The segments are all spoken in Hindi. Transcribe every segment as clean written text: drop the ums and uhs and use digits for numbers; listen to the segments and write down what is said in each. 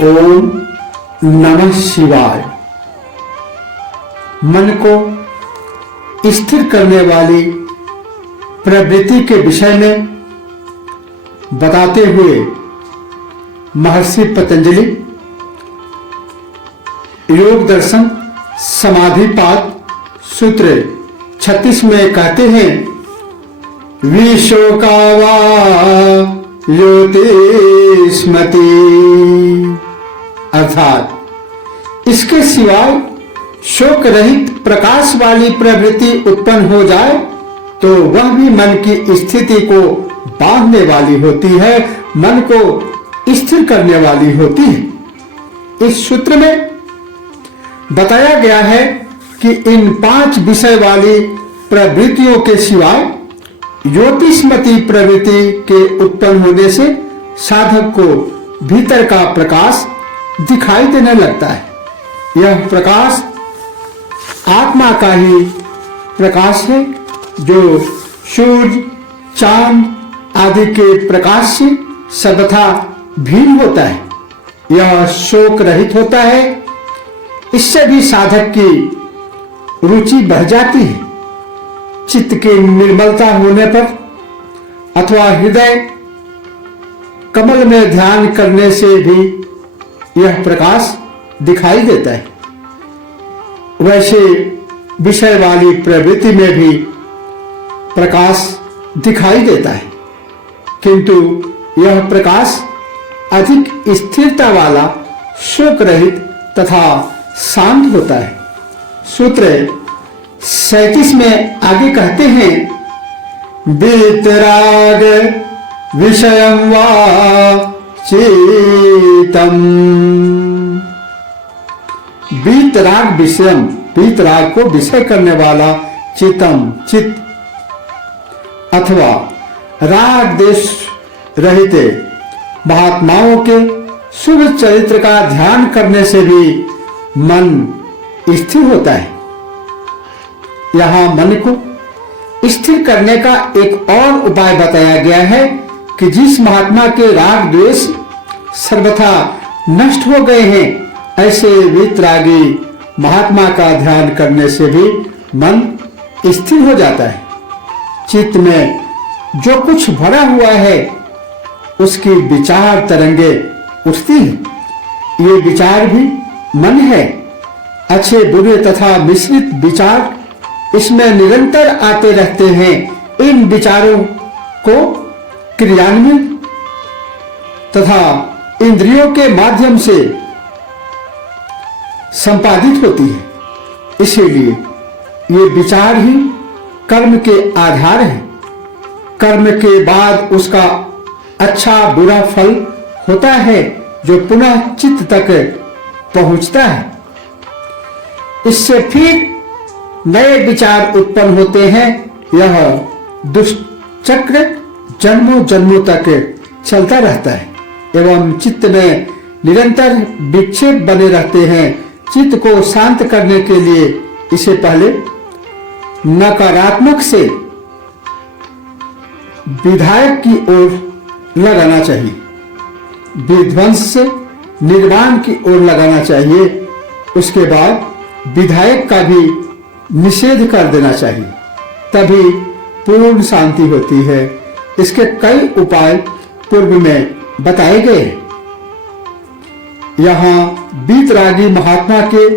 ओम नमः शिवाय। मन को स्थिर करने वाली प्रवृत्ति के विषय में बताते हुए महर्षि पतंजलि योग दर्शन समाधिपाद सूत्र 36 में कहते हैं, विशोकावा ज्योतिष्मति, अर्थात इसके सिवाय शोक रहित प्रकाश वाली प्रवृत्ति उत्पन्न हो जाए तो वह भी मन की स्थिति को बांधने वाली होती है, मन को स्थिर करने वाली होती है। इस सूत्र में बताया गया है कि इन 5 विषय वाली प्रवृत्तियों के सिवाय ज्योतिष्मती प्रवृत्ति के उत्पन्न होने से साधक को भीतर का प्रकाश दिखाई देने लगता है। यह प्रकाश आत्मा का ही प्रकाश है, जो सूर्य, चांद आदि के प्रकाश से सर्वथा भिन्न होता है। यह शोक रहित होता है। इससे भी साधक की रुचि बढ़ जाती है। चित्त की निर्मलता होने पर अथवा हृदय कमल में ध्यान करने से भी यह प्रकाश दिखाई देता है। वैसे विषय वाली प्रवृत्ति में भी प्रकाश दिखाई देता है, किंतु यह प्रकाश अधिक स्थिरता वाला, शोक रहित तथा शांत होता है। सूत्र 37 में आगे कहते हैं, वीतराग विषयं वा चित्तम, वीतराग विषयम, वीतराग को विषय करने वाला चित्तम, चित्त अथवा राग देश रहित महात्माओं के शुभ चरित्र का ध्यान करने से भी मन स्थिर होता है। यहाँ मन को स्थिर करने का एक और उपाय बताया गया है कि जिस महात्मा के राग द्वेष सर्वथा नष्ट हो गए हैं, ऐसे वीतरागी महात्मा का ध्यान करने से भी मन स्थिर हो जाता है। चित्त में जो कुछ भरा हुआ है उसकी विचार तरंगे उठती हैं। ये विचार भी मन है। अच्छे बुरे तथा मिश्रित विचार इसमें निरंतर आते रहते हैं। इन विचारों को क्रियान्वित तथा इंद्रियों के माध्यम से संपादित होती है। इसीलिए ये विचार ही कर्म के आधार है। कर्म के बाद उसका अच्छा बुरा फल होता है, जो पुनः चित्त तक पहुंचता है। इससे फिर नए विचार उत्पन्न होते हैं। यह दुष्ट चक्र जन्मों जन्मों तक चलता रहता है एवं चित्त में निरंतर विक्षेप बने रहते हैं। चित्त को शांत करने के लिए इसे पहले नकारात्मक से विधायक की ओर लगाना चाहिए, विध्वंस से निर्माण की ओर लगाना चाहिए। उसके बाद विधायक का भी निषेध कर देना चाहिए, तभी पूर्ण शांति होती है। इसके कई उपाय पूर्व में बताए गए हैं। यहाँ वीतरागी महात्मा के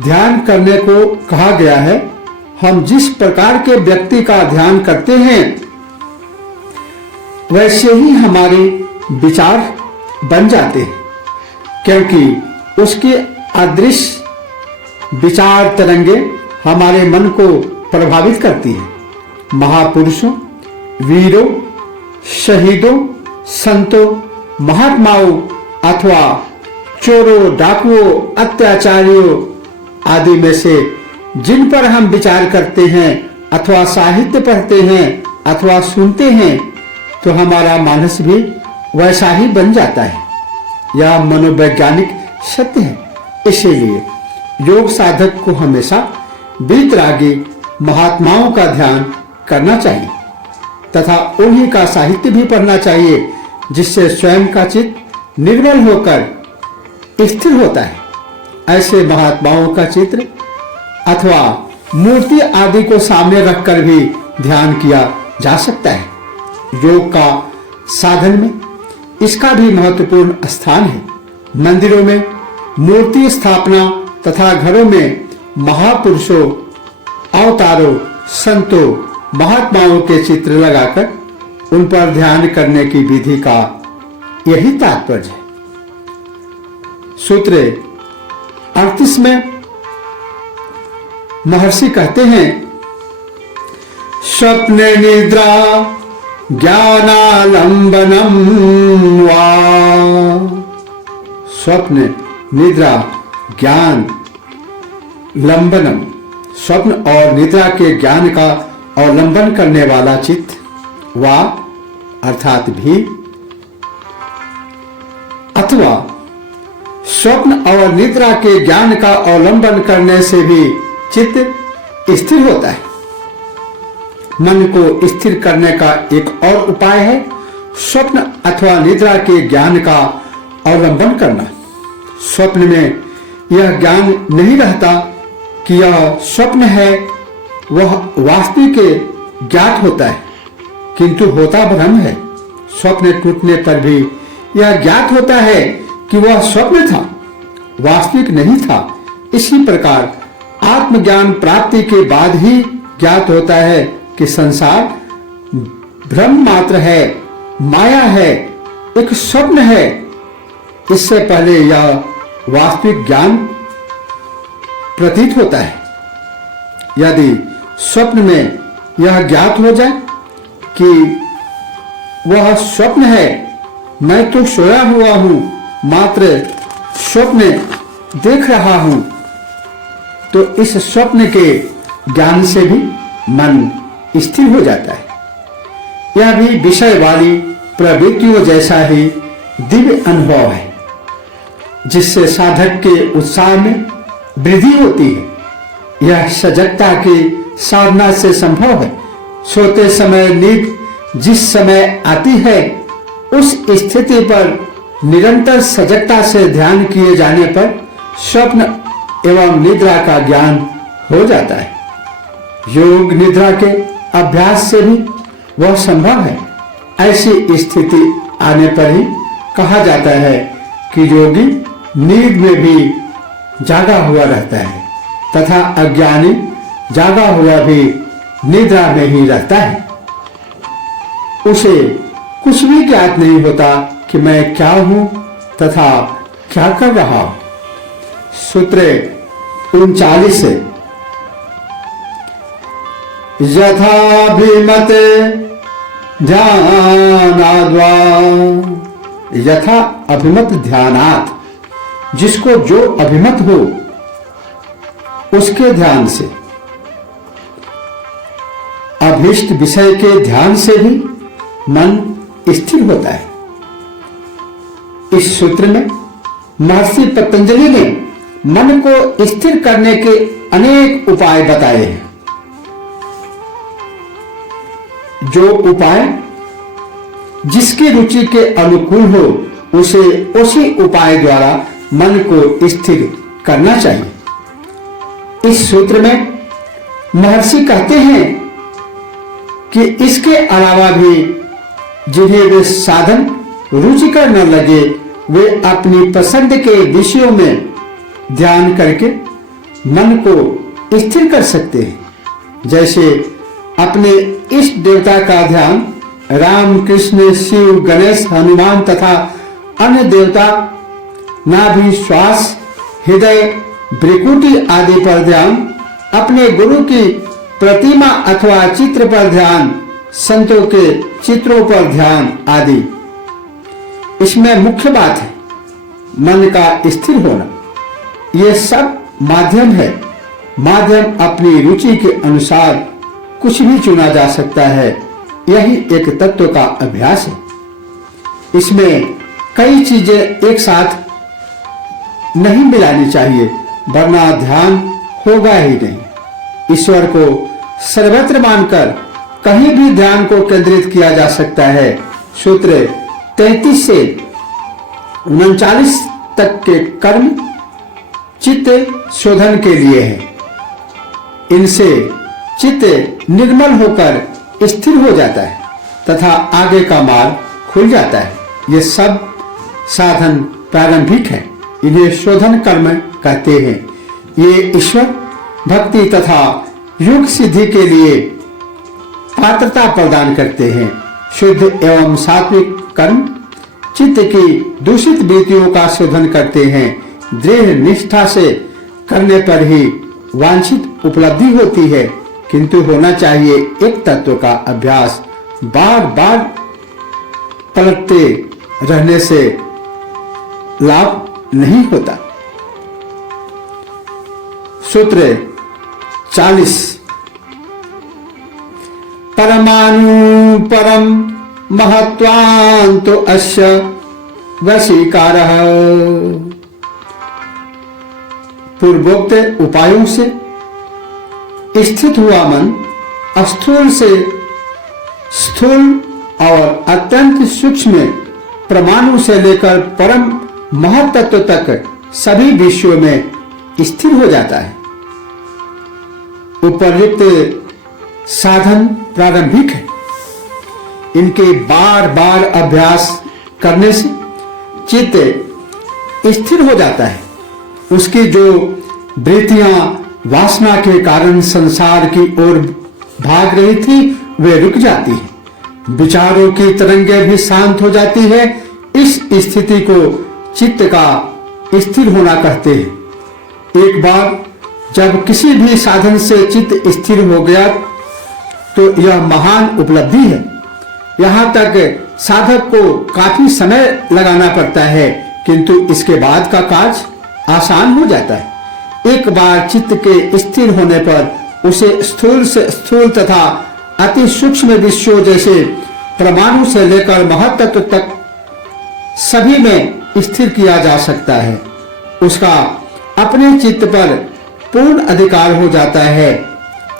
ध्यान करने को कहा गया है। हम जिस प्रकार के व्यक्ति का ध्यान करते हैं वैसे ही हमारे विचार बन जाते हैं, क्योंकि उसके अदृश्य विचार तरंगे हमारे मन को प्रभावित करती है। महापुरुषों, वीरों, शहीदों, संतों, महात्माओं अथवा चोरों, डाकुओं, अत्याचारियों आदि में से जिन पर हम विचार करते हैं अथवा साहित्य पढ़ते हैं अथवा सुनते हैं, तो हमारा मानस भी वैसा ही बन जाता है। यह मनोवैज्ञानिक सत्य है। इसीलिए योग साधक को हमेशा वीतरागी महात्माओं का ध्यान करना चाहिए तथा उन्हीं का साहित्य भी पढ़ना चाहिए, जिससे स्वयं का चित्त निर्मल होकर स्थिर होता है। ऐसे महात्माओं का चित्र अथवा मूर्ति आदि को सामने रखकर भी ध्यान किया जा सकता है। योग का साधन में इसका भी महत्वपूर्ण स्थान है। मंदिरों में मूर्ति स्थापना तथा घरों में महापुरुषों, अवतारों, संतों, महात्माओं के चित्र लगाकर उन पर ध्यान करने की विधि का यही तात्पर्य है। सूत्र 38 में महर्षि कहते हैं, स्वप्ने निद्रा ज्ञानालंबनम वा। स्वप्न, निद्रा, ज्ञान, लंबनम, स्वप्न और निद्रा के ज्ञान का अवलंबन करने वाला चित्त, वा अर्थात भी, अथवा स्वप्न और निद्रा के ज्ञान का अवलंबन करने से भी चित्त स्थिर होता है। मन को स्थिर करने का एक और उपाय है स्वप्न अथवा निद्रा के ज्ञान का अवलंबन करना। स्वप्न में यह ज्ञान नहीं रहता कि यह स्वप्न है, वह वास्तविक ज्ञात होता है, किंतु होता भ्रम है। स्वप्न टूटने पर भी यह ज्ञात होता है कि वह स्वप्न था, वास्तविक नहीं था। इसी प्रकार आत्मज्ञान प्राप्ति के बाद ही ज्ञात होता है कि संसार भ्रम मात्र है, माया है, एक स्वप्न है। इससे पहले यह वास्तविक ज्ञान प्रतीत होता है। यदि स्वप्न में यह ज्ञात हो जाए कि वह स्वप्न है, मैं तो सोया हुआ हूं, मात्र स्वप्न देख रहा हूं, तो इस स्वप्न के ज्ञान से भी मन स्थिर हो जाता है। यह भी विषय वाली प्रवृत्तियों जैसा ही दिव्य अनुभव है, जिससे साधक के उत्साह में वृद्धि होती है। यह सजगता की साधना से संभव है। सोते समय नींद जिस समय आती है, उस स्थिति पर निरंतर सजगता से ध्यान किए जाने पर स्वप्न एवं निद्रा का ज्ञान हो जाता है। योग निद्रा के अभ्यास से भी वह संभव है। ऐसी स्थिति आने पर ही कहा जाता है कि योगी नींद में भी जागा हुआ रहता है तथा अज्ञानी जागा हुआ भी निद्रा में ही रहता है। उसे कुछ भी ज्ञात नहीं होता कि मैं क्या हूं तथा क्या कर रहा हूं। सूत्र 39 से यथाभिमते ध्यानाद्वा, यथा अभिमत ध्यानात्, जिसको जो अभिमत हो उसके ध्यान से, अभीष्ट विषय के ध्यान से भी मन स्थिर होता है। इस सूत्र में महर्षि पतंजलि ने मन को स्थिर करने के अनेक उपाय बताए हैं। जो उपाय जिसकी रुचि के अनुकूल हो, उसे उसी उपाय द्वारा मन को स्थिर करना चाहिए। इस सूत्र में महर्षि कहते हैं कि इसके अलावा भी जिन्हें वे साधन रुचिकर न लगे, वे अपनी पसंद के विषयों में ध्यान करके मन को स्थिर कर सकते हैं। जैसे अपने इष्ट देवता का ध्यान राम, कृष्ण, शिव, गणेश, हनुमान तथा अन्य देवता, नाभि, श्वास, हृदय, भ्रिकुटी आदि पर ध्यान, अपने गुरु की प्रतिमा अथवा चित्र पर ध्यान, संतों के चित्रों पर ध्यान आदि। इसमें मुख्य बात है मन का स्थिर होना। ये सब माध्यम है। माध्यम अपनी रुचि के अनुसार कुछ भी चुना जा सकता है। यही एक तत्व का अभ्यास है। इसमें कई चीजें एक साथ नहीं मिलानी चाहिए, वरना ध्यान होगा ही नहीं। ईश्वर को सर्वत्र मानकर कहीं भी ध्यान को केंद्रित किया जा सकता है। सूत्र 33 से 39 तक के कर्म चित्त शोधन के लिए है। इनसे चित्त निर्मल होकर स्थिर हो जाता है तथा आगे का मार्ग खुल जाता है। ये सब साधन प्रारंभिक है, इन्हें शोधन कर्म कहते हैं। ये ईश्वर भक्ति तथा योग सिद्धि के लिए पात्रता प्रदान करते हैं। शुद्ध एवं सात्विक कर्म चित्त की दूषित वृत्तियों का शोधन करते हैं। दृढ़ निष्ठा से करने पर ही वांछित उपलब्धि होती है, किंतु होना चाहिए एक तत्व का अभ्यास। बार बार पलटते रहने से लाभ नहीं होता। सूत्र 40 परमाणु परम महत्वान्तो अस्य वशीकारः। पूर्वोक्त उपायों से स्थित हुआ मन स्थूल से स्थूल और अत्यंत सूक्ष्म परमाणु से लेकर परम महत्त्व तक सभी विषयों में स्थिर हो जाता है। उपर्युक्त साधन प्रारंभिक है। इनके बार बार अभ्यास करने से चित्त स्थिर हो जाता है। उसकी जो वृत्तियां वासना के कारण संसार की ओर भाग रही थी वे रुक जाती है। विचारों की तरंगें भी शांत हो जाती है। इस स्थिति को चित्त का स्थिर होना कहते हैं। एक बार जब किसी भी साधन से चित्त स्थिर हो गया तो यह महान उपलब्धि है। यहाँ तक साधक को काफी समय लगाना पड़ता है, किंतु इसके बाद का कार्य आसान हो जाता है। एक बार चित्त के स्थिर होने पर उसे स्थूल से स्थूल तथा अति सूक्ष्म विषयों जैसे परमाणु से लेकर महत्त्व तक सभी में स्थिर किया जा सकता है। उसका अपने चित्त पर पूर्ण अधिकार हो जाता है।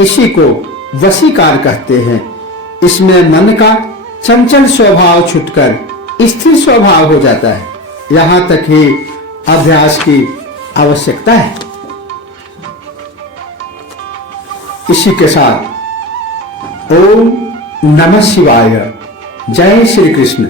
इसी को वशीकार कहते हैं। इसमें मन का चंचल स्वभाव छूटकर स्थिर स्वभाव हो जाता है। यहाँ तक ही अभ्यास की आवश्यकता है। इसी के साथ ओम नमः शिवाय। जय श्री कृष्ण।